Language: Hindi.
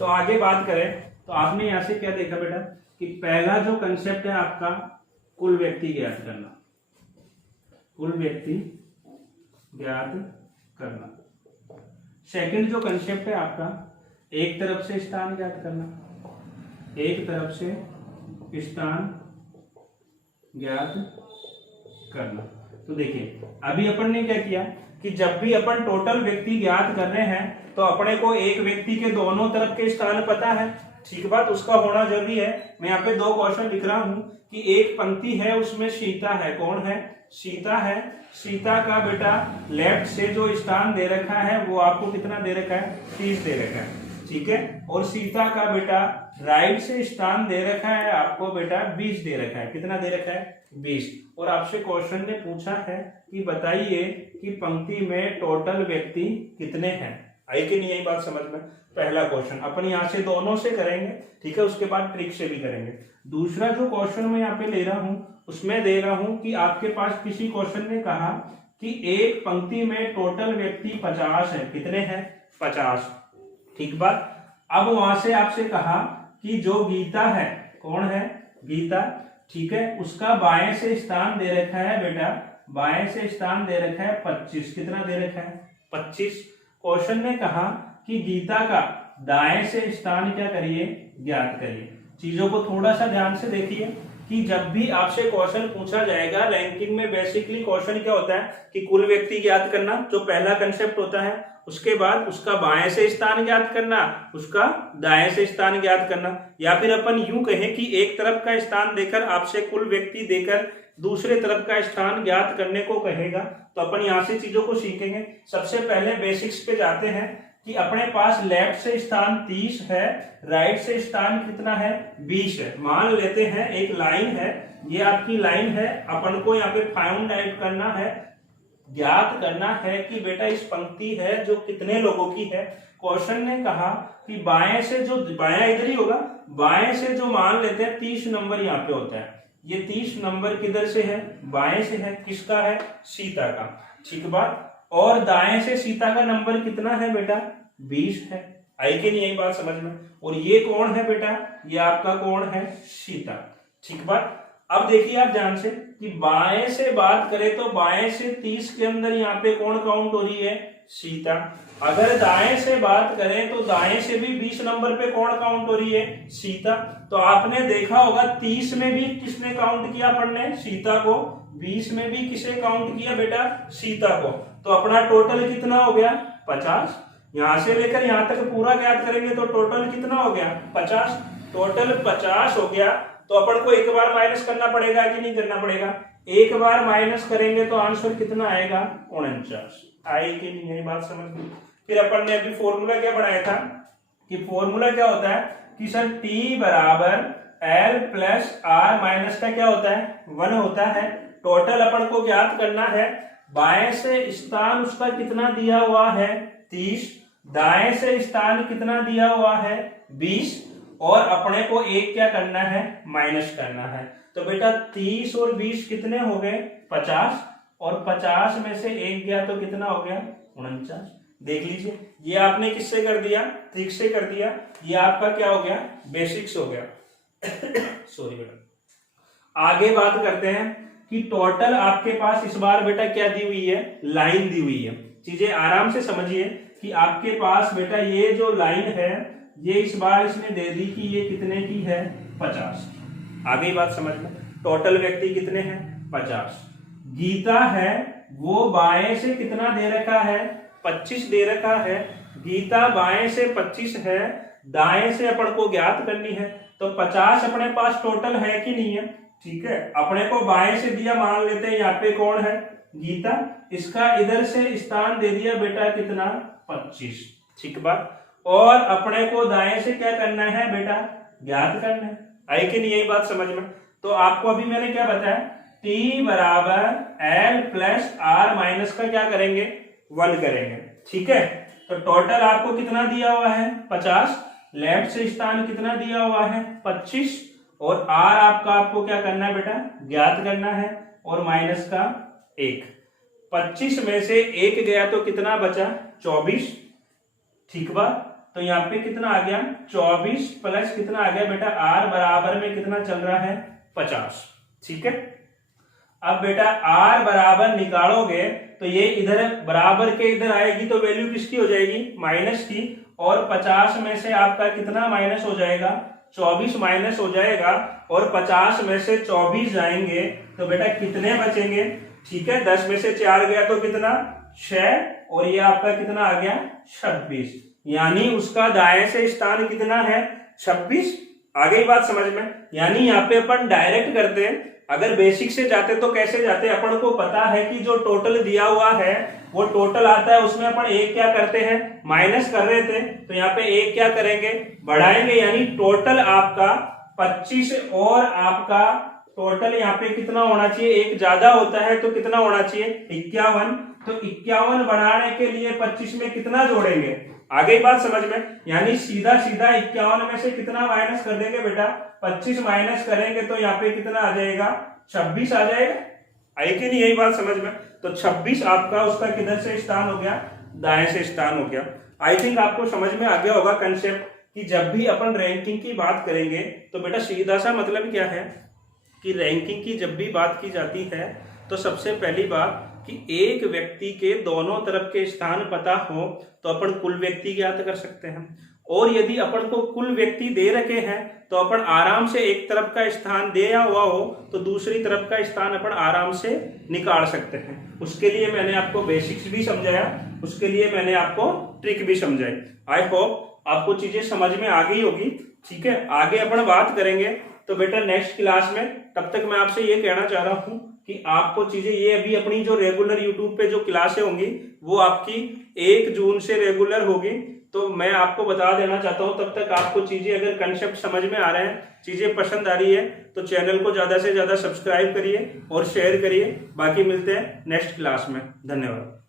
तो आगे बात करें तो आपने यहां से क्या देखा बेटा कि पहला जो कंसेप्ट है आपका कुल व्यक्ति ज्ञात करना, कुल व्यक्ति ज्ञात करना। सेकंड जो कंसेप्ट है आपका एक तरफ से स्थान ज्ञात करना, एक तरफ से स्थान ज्ञात करना। तो देखिए अभी अपन ने क्या किया कि जब भी अपन टोटल व्यक्ति ज्ञात कर रहे हैं तो अपने को एक व्यक्ति के दोनों तरफ के स्थान पता है, ठीक बात, उसका होना जरूरी है। मैं यहाँ पे दो क्वेश्चन लिख रहा हूं कि एक पंक्ति है उसमें सीता है, कौन है? सीता है। सीता का बेटा लेफ्ट से जो स्थान दे रखा है वो आपको कितना दे रखा है? 30 दे रखा है, ठीक है। और सीता का बेटा राइट से स्थान दे रखा है आपको बेटा 20 दे रखा है, कितना दे रखा है? 20। और आपसे क्वेश्चन ने पूछा है कि बताइए कि पंक्ति में टोटल व्यक्ति कितने हैं। आई कि नहीं यही बात समझ में? पहला क्वेश्चन अपन यहाँ से दोनों से करेंगे, ठीक है, उसके बाद ट्रिक से भी करेंगे। दूसरा जो क्वेश्चन मैं यहाँ पे ले रहा हूं उसमें दे रहा हूं कि आपके पास किसी क्वेश्चन ने कहा कि एक पंक्ति में टोटल व्यक्ति 50 है, कितने हैं? 50, ठीक बात। अब वहां से आपसे कहा कि जो गीता है, कौन है? गीता, ठीक है, उसका बाएं से स्थान दे रखा है बेटा, बाएं से स्थान दे रखा है 25, कितना दे रखा है? 25। क्वेश्चन ने कहा कि गीता का दाएं से स्थान क्या करिए? ज्ञात करिए। चीजों को थोड़ा सा ध्यान से देखिए कि जब भी आपसे क्वेश्चन पूछा जाएगा रैंकिंग में, बेसिकली क्वेश्चन क्या होता है कि कुल व्यक्ति ज्ञात करना, जो पहला कंसेप्ट होता है, उसके बाद उसका बाएं से स्थान ज्ञात करना, उसका दाएं से स्थान ज्ञात करना, या फिर अपन यूं कहें कि एक तरफ का स्थान देकर आपसे कुल व्यक्ति देकर दूसरे तरफ का स्थान ज्ञात करने को कहेगा। तो अपन यहां से चीजों को सीखेंगे। सबसे पहले बेसिक्स पे जाते हैं कि अपने पास लेफ्ट से स्थान 30 है, राइट से स्थान कितना है? 20 है। मान लेते हैं एक लाइन है, ये आपकी लाइन है, अपन को यहाँ पे फाइंड आउट करना है, ज्ञात करना है कि बेटा इस पंक्ति है जो कितने लोगों की है। क्वेश्चन ने कहा कि बाएं से जो, बायां इधर ही होगा, बाएं से जो मान लेते हैं 30 नंबर यहाँ पे होता है, ये 30 नंबर किधर से है? बाएं से है। किसका है? सीता का, ठीक बात। और दाएं से सीता का नंबर कितना है बेटा? 20 है। आई कि नहीं यही बात समझ में? और ये कौन है बेटा? ये आपका कौन है? सीता, ठीक बात। अब देखिए आप ध्यान से कि बाएं से बात करें तो बाएं से 30 के अंदर यहाँ पे कौन काउंट हो रही है? सीता। अगर दाएं से बात करें तो दाएं से भी 20 नंबर पे कौन काउंट हो रही है? सीता। तो आपने देखा होगा 30 में भी किसने काउंट किया? अपन ने सीता को। 20 में भी किसे काउंट किया बेटा? सीता को। तो अपना टोटल कितना हो गया? 50। यहां से लेकर यहां तक पूरा ज्ञात करेंगे तो टोटल कितना हो गया? 50। टोटल 50 हो गया। तो अपन को एक बार माइनस करना पड़ेगा कि नहीं करना पड़ेगा? एक बार माइनस करेंगे तो आंसर कितना आएगा? 49। आई कि नहीं यही बात समझ में? फिर अपन ने अभी फॉर्मूला क्या बनाया था कि फॉर्मूला क्या होता है कि सर T बराबर L प्लस R माइनस का क्या होता है? 1 होता है। टोटल अपन को ज्ञात करना है। बाएं से स्थान उसका कितना दिया हुआ है? 30। दाएं से स्थान कितना दिया हुआ है? 20। और अपने को एक क्या करना है? माइनस करना है। तो बेटा 30 और 20 कितने हो गए? 50। और 50 में से एक गया तो कितना हो गया? 49। देख लीजिए, ये आपने किससे कर दिया? ट्रिक से कर दिया। ये आपका क्या हो गया? बेसिक्स हो गया। सॉरी बेटा। आगे बात करते हैं कि टोटल आपके पास इस बार बेटा क्या दी हुई है? लाइन दी हुई है। चीजें आराम से समझिए कि आपके पास बेटा ये जो लाइन है ये इस बार इसने दे दी कि ये कितने की है? 50। आगे बात समझ में? टोटल व्यक्ति कितने हैं? 50। गीता है वो बाएं से कितना दे रखा है? 25 दे रखा है। गीता बाएं से 25 है, दाएं से अपन को ज्ञात करनी है। तो 50 अपने पास टोटल है कि नहीं है? ठीक है, अपने को बाएं से दिया, मान लेते हैं यहाँ पे कौन है? गीता। इसका इधर से स्थान दे दिया बेटा कितना? 25, ठीक बात। और अपने को दाएं से क्या करना है बेटा? ज्ञात करना है। आई कि नहीं यही बात समझ में? तो आपको अभी मैंने क्या बताया? T बराबर L प्लस R माइनस का क्या करेंगे? 1 करेंगे, ठीक है। तो टोटल आपको कितना दिया हुआ है? 50। लेफ्ट से स्थान कितना दिया हुआ है? 25। और R आपका आपको क्या करना है बेटा? ज्ञात करना है। और माइनस का 1। 25 में से 1 गया तो कितना बचा? 24, ठीक बात। तो यहाँ पे कितना आ गया 24 प्लस कितना आ गया बेटा r बराबर में कितना चल रहा है 50। ठीक है, अब बेटा r बराबर निकालोगे तो ये इधर बराबर के इधर आएगी तो वैल्यू किसकी हो जाएगी माइनस की, और 50 में से आपका कितना माइनस हो जाएगा 24 माइनस हो जाएगा, और 50 में से 24 जाएंगे तो बेटा कितने बचेंगे। ठीक है, 10 में से 4 गया तो कितना 6, और ये आपका कितना आ गया 26, यानी उसका दाएं से स्थान कितना है 26। आ गई बात समझ में। यानी यहाँ पे अपन डायरेक्ट करते हैं, अगर बेसिक से जाते तो कैसे जाते, अपन को पता है कि जो टोटल दिया हुआ है वो टोटल आता है, उसमें अपन एक क्या करते हैं माइनस कर रहे थे, तो यहाँ पे एक क्या करेंगे बढ़ाएंगे, यानी टोटल आपका 25 और आपका टोटल यहाँ पे कितना होना चाहिए, एक ज्यादा होता है तो कितना होना चाहिए 51, तो 51 बढ़ाने के लिए 25 में कितना जोड़ेंगे। आगे बात समझ में, यानी सीधा सीधा 51 में से कितना माइनस कर देंगे बेटा 25 माइनस करेंगे तो यहाँ पे कितना आ जाएगा 26 आ जाएगा। आई कि नहीं, यही बात समझ में। तो 26 आपका उसका किधर से स्थान हो गया दाएं से स्थान हो गया। आई थिंक आपको समझ में आ गया होगा कंसेप्ट कि जब भी अपन रैंकिंग की बात करेंगे तो बेटा सीधा सा मतलब क्या है कि रैंकिंग की जब भी बात की जाती है तो सबसे पहली बात कि एक व्यक्ति के दोनों तरफ के स्थान पता हो तो अपन कुल व्यक्ति ज्ञात कर सकते हैं, और यदि अपन को कुल व्यक्ति दे रखे हैं तो अपन आराम से एक तरफ का स्थान दिया हुआ हो तो दूसरी तरफ का स्थान अपन आराम से निकाल सकते हैं। उसके लिए मैंने आपको बेसिक्स भी समझाया, उसके लिए मैंने आपको ट्रिक भी समझाई। आई होप आपको चीजें समझ में आ गई होगी। ठीक है, आगे अपन बात करेंगे तो बेटा नेक्स्ट क्लास में। तब तक मैं आपसे ये कहना चाह रहा हूं कि आपको चीजें ये अभी अपनी जो रेगुलर यूट्यूब पे जो क्लासें होंगी वो आपकी 1 जून से रेगुलर होगी, तो मैं आपको बता देना चाहता हूं तब तक आपको चीजें अगर कंसेप्ट समझ में आ रहे हैं, चीजें पसंद आ रही है तो चैनल को ज्यादा से ज्यादा सब्सक्राइब करिए और शेयर करिए। बाकी मिलते हैं नेक्स्ट क्लास में। धन्यवाद।